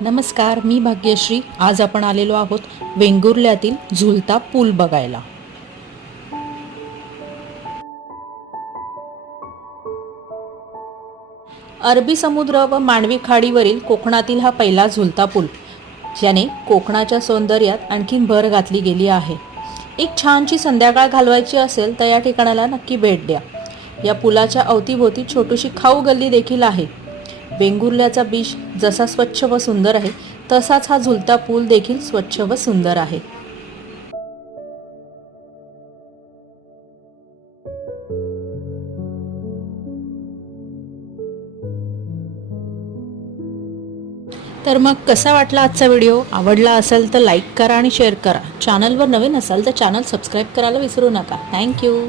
नमस्कार मी भाग्यश्री. आज आपण आलेलो आहोत वेंगुर्ल्यातील झुलता पूल बघायला. अरबी समुद्र व मांडवी खाडीवरील कोकणातील हा पहिला झुलता पूल ज्याने कोकणाच्या सौंदर्यात आणखीन भर घातली गेली आहे. एक छानशी संध्याकाळ घालवायची असेल तर या ठिकाणाला नक्की भेट द्या. या पुलाच्या अवतीभोवती छोटीशी खाऊ गल्ली देखील आहे. वेंगुर्ल्याचा बीच जसा स्वच्छ व सुंदर आहे तसाच हा झुलता पूल देखील स्वच्छ व सुंदर आहे. तर मग कसा वाटला आजचा व्हिडिओ? आवडला असेल तर लाईक करा आणि शेअर करा. चॅनलवर नवीन असाल तर चॅनल सबस्क्राईब करायला विसरू नका. थँक्यू